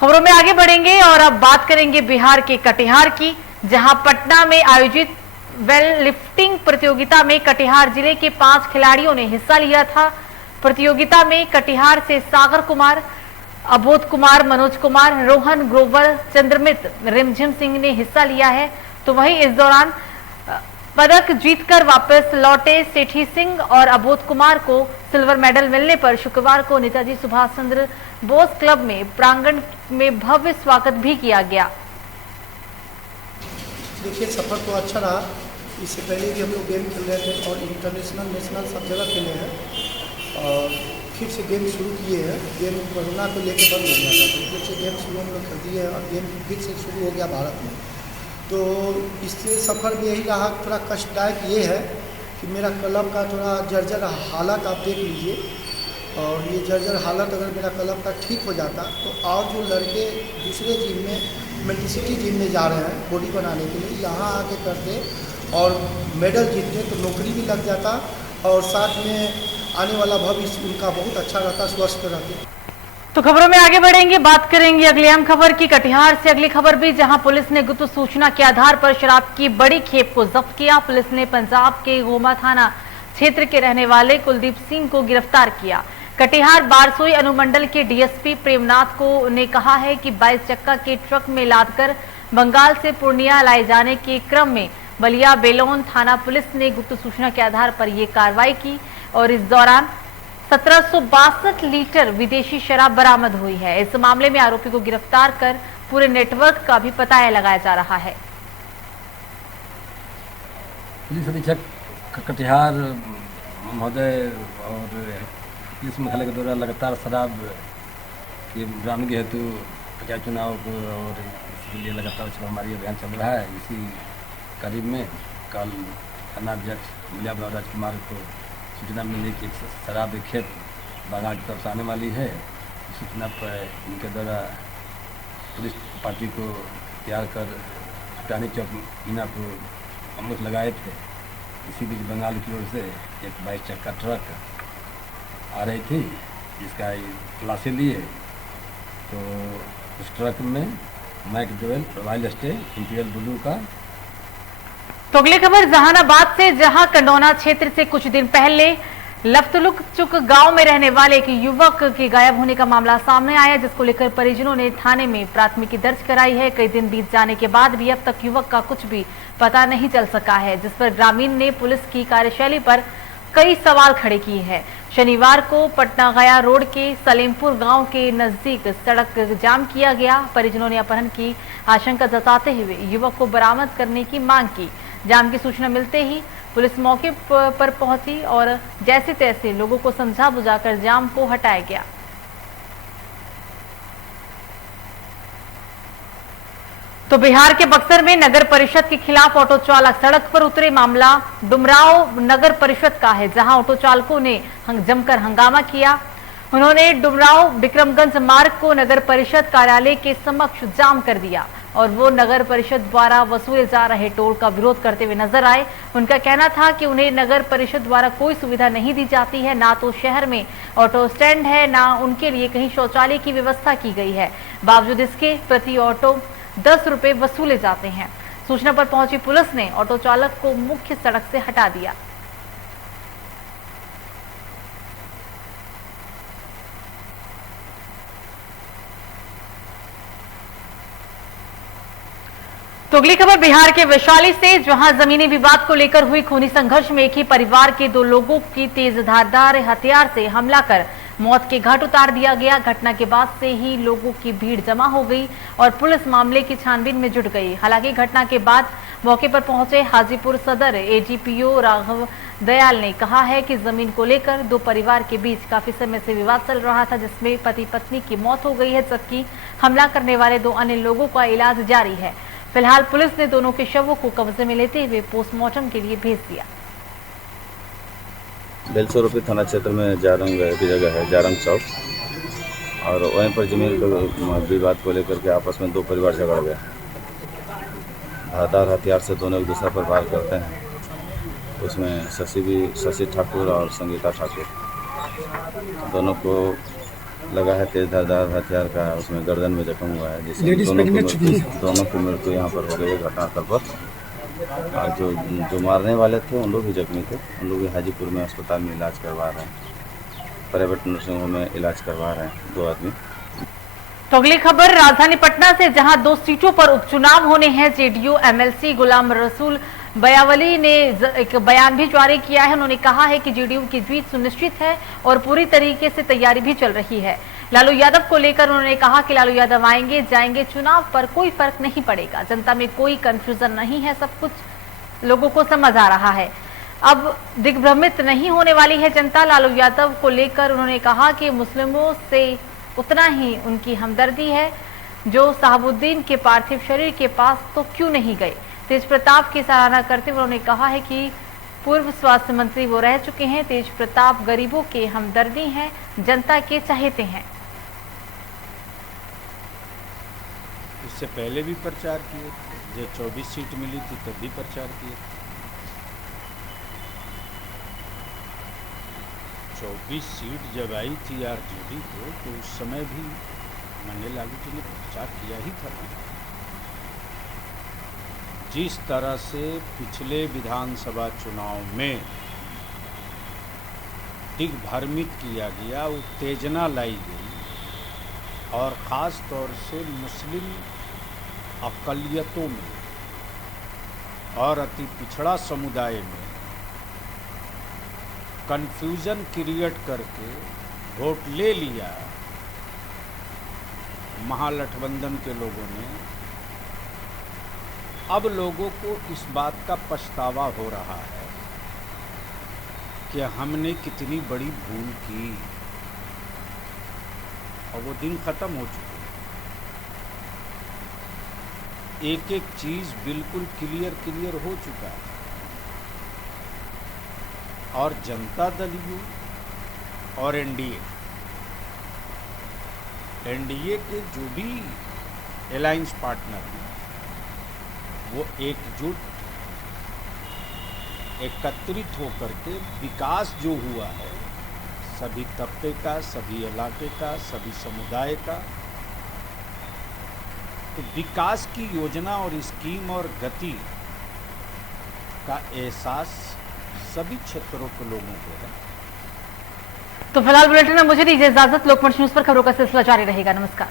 खबरों में आगे बढ़ेंगे और अब बात करेंगे बिहार के कटिहार की, जहां पटना में आयोजित वेल लिफ्टिंग प्रतियोगिता में कटिहार जिले के 5 खिलाड़ियों ने हिस्सा लिया था। प्रतियोगिता में कटिहार से सागर कुमार, अबोध कुमार, मनोज कुमार, रोहन, ग्रोवर, चंद्रमित, रिमझिम सिंह ने हिस्सा लिया है। तो वहीं इस दौरान पदक जीतकर वापस लौटे सेठी सिंह और अबोध कुमार को सिल्वर मेडल मिलने पर शुक्रवार को नेताजी सुभाष चंद्र बोस क्लब में प्रांगण में भव्य स्वागत भी किया गया। देखिए, सफर तो अच्छा रहा। इससे पहले भी हम लोग गेम खेल रहे थे और इंटरनेशनल, नेशनल सब जगह खेले हैं और फिर से गेम शुरू किए हैं। गेम कोरोना को लेकर बंद हो गया था, तो फिर से गेम शुरू हम लोग खेल दिए हैं और गेम फिर से शुरू हो गया भारत में। तो इससे सफ़र में यही रहा, थोड़ा कष्टदायक ये है कि मेरा क्लब का थोड़ा जर्जर हालत आप देख लीजिए, और ये जर्जर हालत अगर मेरा क्लब का ठीक हो जाता तो और जो लड़के दूसरे जिम में मेल्टिसिटी जिम में जा रहे हैं बॉडी बनाने के लिए, यहाँ आके करते और मेडल जीतते तो नौकरी भी लग जाता और साथ में आने वाला भविष्य उनका बहुत अच्छा रहता, स्वस्थ रहते। तो खबरों में आगे बढ़ेंगे, बात करेंगे अगली अहम खबर की। कटिहार से अगली खबर भी, जहां पुलिस ने गुप्त सूचना के आधार पर शराब की बड़ी खेप को जब्त किया। पुलिस ने पंजाब के गोमा थाना क्षेत्र के रहने वाले कुलदीप सिंह को गिरफ्तार किया। कटिहार बारसोई अनुमंडल के डीएसपी प्रेमनाथ को ने कहा है कि 22 चक्का के ट्रक में लादकर बंगाल से पूर्णिया लाए जाने के क्रम में बलिया बेलोन थाना पुलिस ने गुप्त सूचना के आधार पर यह कार्रवाई की और इस दौरान 1762 लीटर विदेशी शराब बरामद हुई है। इस मामले में आरोपी को गिरफ्तार कर पूरे नेटवर्क का भी पता लगाया जा रहा है। पुलिस अधीक्षक कटिहार महोदय और पुलिस मुख्यालय के द्वारा लगातार शराब की बरामदगी हेतु पंचायत चुनाव और इसके लिए लगातार छापामारी अभियान चल रहा है। इसी करीब में कल थानाध्यक्ष मुलिया राजकुमार को सूचना मिली कि शराब एक खेप बंगाल की तरफ से आने वाली है। सूचना पर इनके द्वारा पुलिस पार्टी को तैयार कर सुटानी चौक मीनापुर अमृत लगाए थे। इसी बीच बंगाल की ओर से एक 22 चक्का ट्रक आ रही थी, जिसका तलाशी लिए तो उस ट्रक में McDowell, Royal Stag, Imperial Blue का। तो अगली खबर जहानाबाद से, जहां कंडौना क्षेत्र से कुछ दिन पहले लफ्तलुक गांव में रहने वाले एक युवक के गायब होने का मामला सामने आया, जिसको लेकर परिजनों ने थाने में प्राथमिकी दर्ज कराई है। कई दिन बीत जाने के बाद भी अब तक युवक का कुछ भी पता नहीं चल सका है, जिस पर ग्रामीण ने पुलिस की कार्यशैली पर कई सवाल खड़े किए हैं। शनिवार को पटना गया रोड के सलेमपुर गांव के नजदीक सड़क जाम किया गया। परिजनों ने अपहरण की आशंका जताते हुए युवक को बरामद करने की मांग की। जाम की सूचना मिलते ही पुलिस मौके पर पहुंची और जैसे तैसे लोगों को समझा बुझाकर जाम को हटाया गया। तो बिहार के बक्सर में नगर परिषद के खिलाफ ऑटो चालक सड़क पर उतरे। मामला डुमराव नगर परिषद का है, जहां ऑटो चालकों ने जमकर हंगामा किया। उन्होंने डुमराव विक्रमगंज मार्ग को नगर परिषद कार्यालय के समक्ष जाम कर दिया और वो नगर परिषद द्वारा वसूले जा रहे टोल का विरोध करते हुए नजर आए। उनका कहना था कि उन्हें नगर परिषद द्वारा कोई सुविधा नहीं दी जाती है, ना तो शहर में ऑटो स्टैंड है, ना उनके लिए कहीं शौचालय की व्यवस्था की गई है। बावजूद इसके प्रति ऑटो 10 रुपए वसूले जाते हैं। सूचना पर पहुंची पुलिस ने ऑटो चालक को मुख्य सड़क से हटा दिया। तो अगली खबर बिहार के वैशाली से, जहां जमीनी विवाद को लेकर हुई खूनी संघर्ष में एक ही परिवार के 2 लोगों की तेज धारदार हथियार से हमला कर मौत के घाट उतार दिया गया। घटना के बाद से ही लोगों की भीड़ जमा हो गई और पुलिस मामले की छानबीन में जुट गई। हालांकि घटना के बाद मौके पर पहुंचे हाजीपुर सदर एडीपीओ राघव दयाल ने कहा है कि जमीन को लेकर 2 परिवार के बीच काफी समय से विवाद चल रहा था, जिसमें पति पत्नी की मौत हो गई है, जबकि हमला करने वाले 2 अन्य लोगों का इलाज जारी है। फिलहाल पुलिस ने दोनों के शवों को कब्जे में लेते हुए पोस्टमार्टम के लिए भेज दिया। बेलसोरोपी थाना क्षेत्र में जारंग की जगह है, जारंग चौक, और वहीं पर जमीन के विवाद को लेकर के आपस में 2 परिवार झगड़ गए। धारदार हथियार से दोनों एक दूसरे पर वार करते हैं। उसमें शशि ठाकुर और संगीता ठाकुर दोनों को लगा है तेज धारदार हथियार का, उसमें गर्दन में जख्म हुआ है, जिससे लेडीज दोनों की मृत्यु यहाँ पर हो गई है घटनास्थल पर। और जो मारने वाले थे उन लोग भी जख्मी थे, उन लोग भी हाजीपुर में अस्पताल में इलाज करवा रहे हैं, प्राइवेट नर्सिंग होम में इलाज करवा रहे हैं 2 आदमी। तो अगली खबर राजधानी पटना से, जहां 2 सीटों पर उपचुनाव होने हैं। जेडीयू एमएलसी गुलाम रसूल बयावली ने एक बयान भी जारी किया है। उन्होंने कहा है कि जेडीयू की जीत सुनिश्चित है और पूरी तरीके से तैयारी भी चल रही है। लालू यादव को लेकर उन्होंने कहा कि लालू यादव आएंगे जाएंगे, चुनाव पर कोई फर्क नहीं पड़ेगा, जनता में कोई कंफ्यूजन नहीं है, सब कुछ लोगों को समझ आ रहा है, अब दिग्भ्रमित नहीं होने वाली है जनता। लालू यादव को लेकर उन्होंने कहा कि मुस्लिमों से उतना ही उनकी हमदर्दी है जो साहबुद्दीन के पार्थिव शरीर के पास तो क्यों नहीं गए। तेज प्रताप की सराहना करते हुए उन्होंने कहा है कि पूर्व स्वास्थ्य मंत्री वो रह चुके हैं। तेज प्रताप गरीबों के हमदर्दी हैं, जनता के चहेते हैं। इससे पहले भी प्रचार किए थे, जब 24 सीट मिली थी तब भी प्रचार किए थे। 24 सीट जब आई थी आरजेडी को, तो उस समय भी मैंने लालू जी ने प्रचार किया ही था। जिस तरह से पिछले विधानसभा चुनाव में दिग्भ्रमित किया गया, उत्तेजना लाई गई और ख़ास तौर से मुस्लिम अक़लियतों में और अति पिछड़ा समुदाय में कन्फ्यूज़न क्रिएट करके वोट ले लिया महागठबंधन के लोगों ने। अब लोगों को इस बात का पछतावा हो रहा है कि हमने कितनी बड़ी भूल की, और वो दिन ख़त्म हो चुके। एक एक चीज़ बिल्कुल क्लियर हो चुका है। और जनता दल यू और एनडीए के जो भी अलायंस पार्टनर हैं, वो एकजुट एकत्रित होकर के विकास जो हुआ है सभी तबके का, सभी इलाके का, सभी समुदाय का, तो विकास की योजना और स्कीम और गति का एहसास सभी क्षेत्रों के लोगों को है। तो फिलहाल बुलेटिन में मुझे दीजिए इजाजत। लोकमंच न्यूज पर खबरों का सिलसिला जारी रहेगा। नमस्कार।